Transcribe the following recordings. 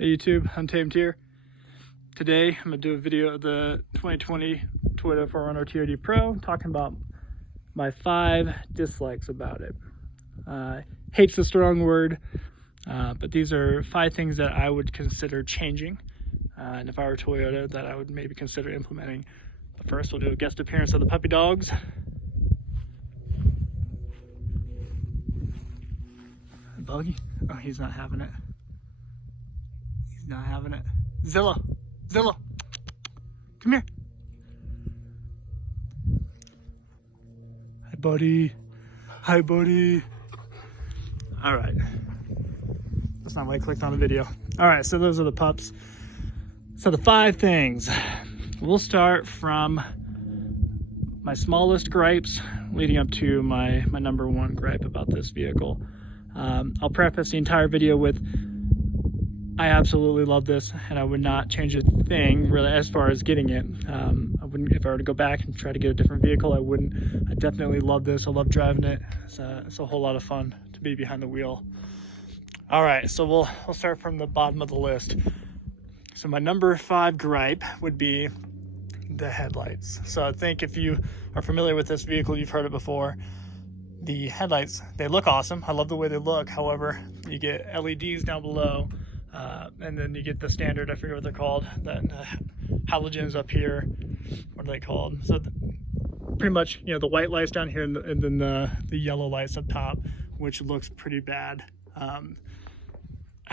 Hey YouTube, I'm Tamed here. Today I'm going to do a video of the 2020 Toyota 4Runner TRD Pro, talking about my 5 dislikes about it. Hate's a strong word, but these are 5 things that I would consider changing, and if I were Toyota, that I would maybe consider implementing. But first we'll do a guest appearance of the puppy dogs. Buggy? Oh, he's not having it. Not having it. Zilla, come here. Hi buddy. All right, that's not why I clicked on the video. All right, so those are the pups. So the 5 things. We'll start from my smallest gripes leading up to my number 1 gripe about this vehicle. I'll preface the entire video with, I absolutely love this, and I would not change a thing really as far as getting it. I wouldn't, if I were to go back and try to get a different vehicle, I wouldn't. I definitely love this. I love driving it. It's a whole lot of fun to be behind the wheel. All right, so we'll start from the bottom of the list. So my number 5 gripe would be the headlights. So I think if you are familiar with this vehicle, you've heard it before. The headlights, they look awesome. I love the way they look. However, you get LEDs down below. And then you get the standard, I forget what they're called, that halogens up here. What are they called? So pretty much, you know, the white lights down here, and then the yellow lights up top, which looks pretty bad. I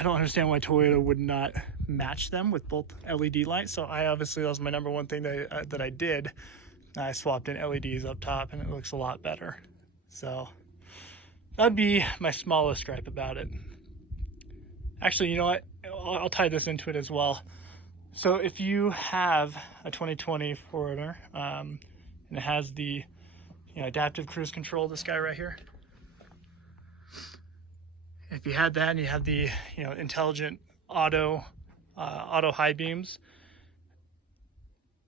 don't understand why Toyota would not match them with both LED lights. So that was my number 1 thing that I did. I swapped in LEDs up top, and it looks a lot better. So that'd be my smallest gripe about it. Actually, you know what? I'll tie this into it as well. So if you have a 2020 4Runner, and it has the adaptive cruise control, this guy right here. If you had that and you have the intelligent auto high beams,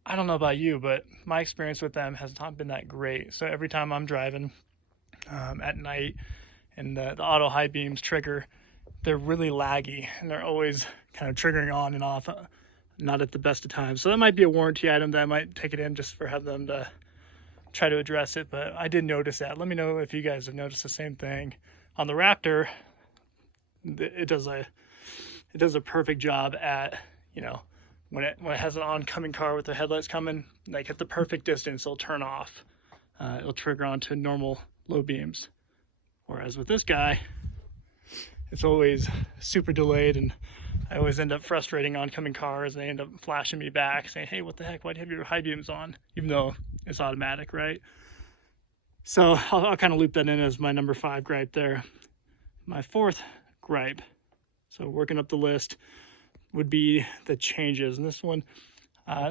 I don't know about you, but my experience with them has not been that great. So every time I'm driving at night and the auto high beams trigger, they're really laggy, and they're always kind of triggering on and off, not at the best of times. So that might be a warranty item that I might take it in just for have them to try to address it. But I did notice that. Let me know if you guys have noticed the same thing. On the Raptor, it does a perfect job at, when it has an oncoming car with the headlights coming, like at the perfect distance, it'll turn off. It'll trigger on to normal low beams. Whereas with this guy, it's always super delayed, and I always end up frustrating oncoming cars, and they end up flashing me back saying, hey, what the heck, why do you have your high beams on? Even though it's automatic, right? So I'll kind of loop that in as my number 5 gripe there. My 4th gripe, so working up the list, would be the changes. And this one,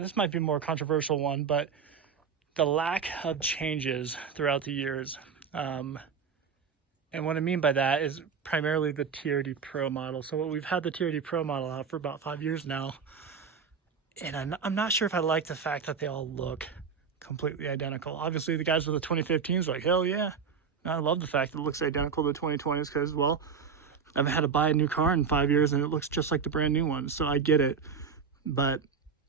this might be a more controversial one, but the lack of changes throughout the years. And what I mean by that is primarily the TRD Pro model. So we've had the TRD Pro model out for about 5 years now. And I'm not sure if I like the fact that they all look completely identical. Obviously, the guys with the 2015s are like, hell yeah. And I love the fact that it looks identical to the 2020s because, well, I've had to buy a new car in 5 years and it looks just like the brand new one. So I get it. But,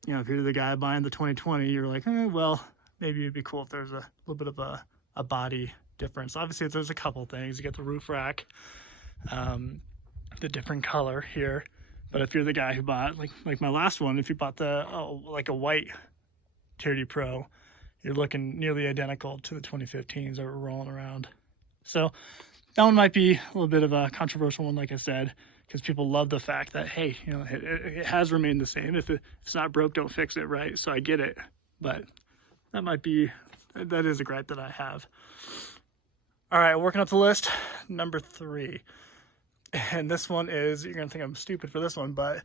if you're the guy buying the 2020, you're like, well, maybe it'd be cool if there's a little bit of a body difference. Obviously, if there's a couple things, you get the roof rack, the different color here. But if you're the guy who bought like my last one, if you bought like a white TRD Pro, you're looking nearly identical to the 2015s that were rolling around. So that one might be a little bit of a controversial one, like I said, because people love the fact that, hey, it has remained the same. If it's not broke, don't fix it, right? So I get it, but that is a gripe that I have. All right, working up the list, number 3. And this one is, you're going to think I'm stupid for this one, but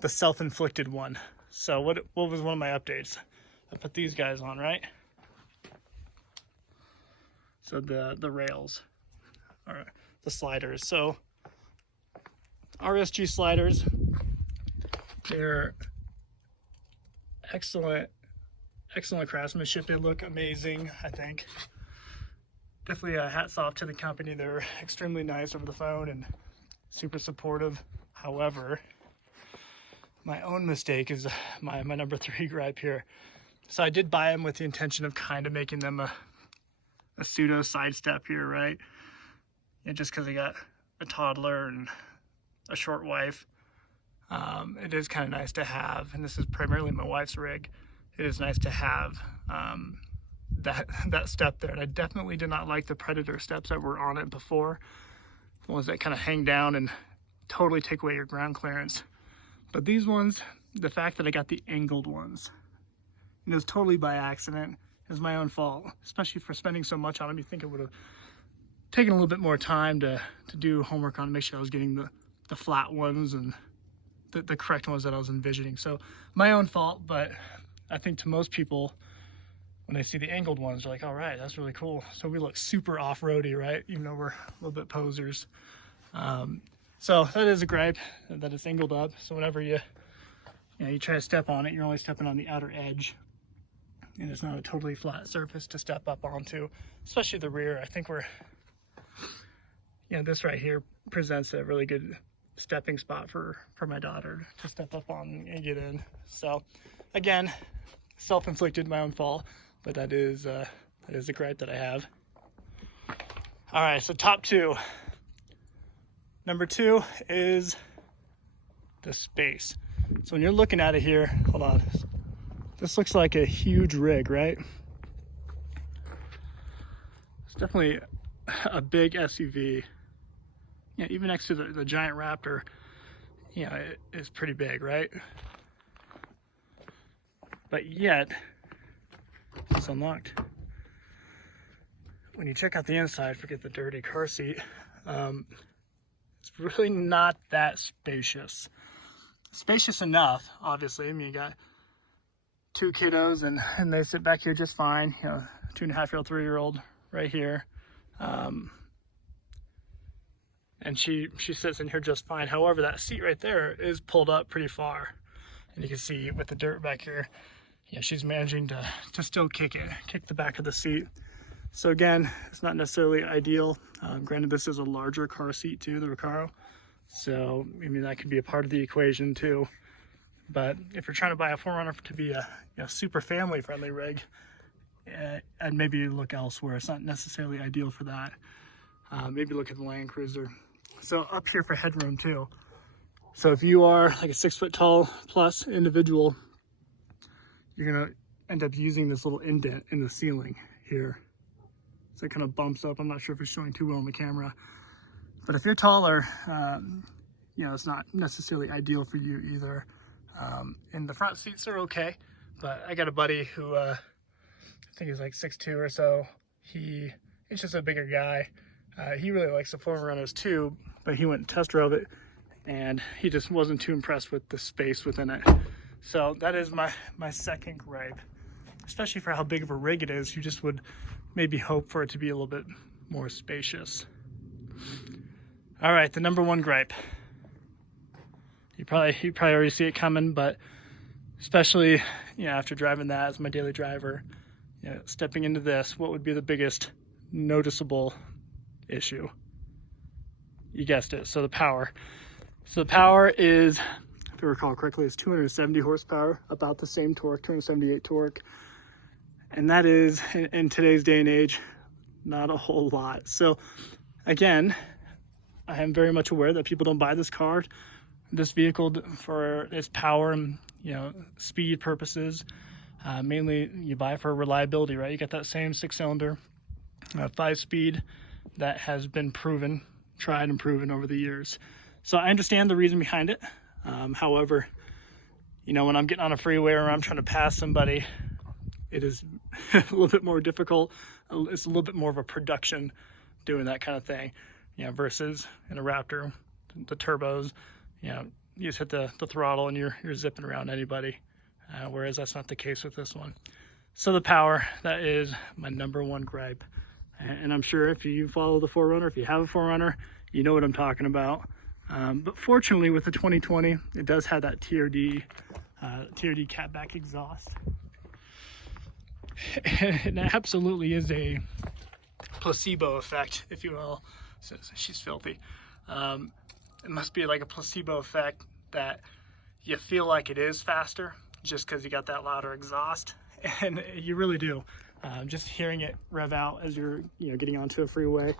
the self-inflicted one. So what was one of my updates? I put these guys on, right? So the rails, all right, the sliders. So RSG sliders, they're excellent craftsmanship. They look amazing, I think. Definitely hats off to the company. They're extremely nice over the phone and super supportive. However, my own mistake is my number 3 gripe here. So I did buy them with the intention of kind of making them a pseudo sidestep here, right? And just because I got a toddler and a short wife, it is kind of nice to have, and this is primarily my wife's rig, it is nice to have that step there. And I definitely did not like the Predator steps that were on it before, the ones that kind of hang down and totally take away your ground clearance. But these ones, the fact that I got the angled ones, and it was totally by accident, it was my own fault, especially for spending so much on them. You think it would have taken a little bit more time to do homework on, make sure I was getting the flat ones and the correct ones that I was envisioning. So my own fault, but I think to most people, when they see the angled ones, they're like, all right, that's really cool. So we look super off-roady, right? Even though we're a little bit posers. So that is a gripe, that it's angled up. So whenever you try to step on it, you're only stepping on the outer edge. And it's not a totally flat surface to step up onto, especially the rear. I think this right here presents a really good stepping spot for my daughter to step up on and get in. So again, self-inflicted, my own fault, but that is a gripe that I have. All right, so top 2. Number 2 is the space. So when you're looking at it here, hold on. This looks like a huge rig, right? It's definitely a big SUV. Yeah, even next to the giant Raptor, it is pretty big, right? But yet, it's unlocked. When you check out the inside, forget the dirty car seat, it's really not that spacious. Spacious enough, obviously. I mean, you got 2 kiddos and they sit back here just fine. 2.5-year-old, 3-year-old right here. And she sits in here just fine. However, that seat right there is pulled up pretty far. And you can see with the dirt back here, she's managing to still kick the back of the seat. So again, it's not necessarily ideal. Granted, this is a larger car seat too, the Recaro. So, I mean, that could be a part of the equation too. But if you're trying to buy a 4Runner to be a super family-friendly rig, and maybe look elsewhere, it's not necessarily ideal for that. Maybe look at the Land Cruiser. So up here for headroom too. So if you are like a 6 foot tall plus individual, you're gonna end up using this little indent in the ceiling here. So it kind of bumps up. I'm not sure if it's showing too well on the camera. But if you're taller, it's not necessarily ideal for you either. And the front seats are okay, but I got a buddy who I think he's like 6'2" or so. He's just a bigger guy. He really likes the 4Runners too, but he went and test drove it, and he just wasn't too impressed with the space within it. So that is my second gripe. Especially for how big of a rig it is, you just would maybe hope for it to be a little bit more spacious. All right, the number 1 gripe. You probably already see it coming, but especially after driving that as my daily driver, stepping into this, what would be the biggest noticeable issue? You guessed it. So the power. So the power is, if I recall correctly, it's 270 horsepower, about the same torque, 278 torque. And that is, in today's day and age, not a whole lot. So again, I am very much aware that people don't buy this vehicle for its power and speed purposes. Mainly you buy it for reliability, right? You got that same 6-cylinder, 5-speed that has been tried and proven over the years. So I understand the reason behind it. However, when I'm getting on a freeway or I'm trying to pass somebody, it is a little bit more difficult. It's a little bit more of a production doing that kind of thing, versus in a Raptor, the turbos, you just hit the throttle and you're zipping around anybody. Whereas that's not the case with this one. So the power, that is my number 1 gripe. And I'm sure if you follow the 4Runner, if you have a 4Runner, you know what I'm talking about. But fortunately with the 2020, it does have that TRD catback exhaust. It absolutely is a placebo effect, if you will. So she's filthy. It must be like a placebo effect that you feel like it is faster just because you got that louder exhaust, and you really do. Just hearing it rev out as you're getting onto a freeway,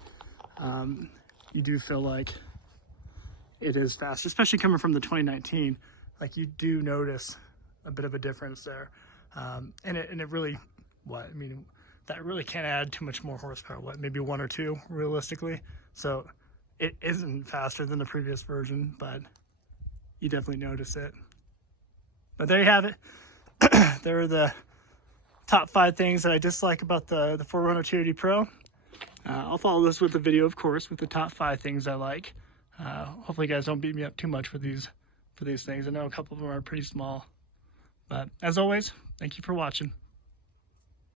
you do feel like it is fast, especially coming from the 2019. Like, you do notice a bit of a difference there, and it really, that really can't add too much more horsepower. Maybe 1 or 2 realistically. So it isn't faster than the previous version, but you definitely notice it. But there you have it. There are the top 5 things that I dislike about the 4Runner TRD Pro. I'll follow this with a video, of course, with the top 5 things I like. Hopefully you guys don't beat me up too much for these things. I know a couple of them are pretty small. But as always, thank you for watching.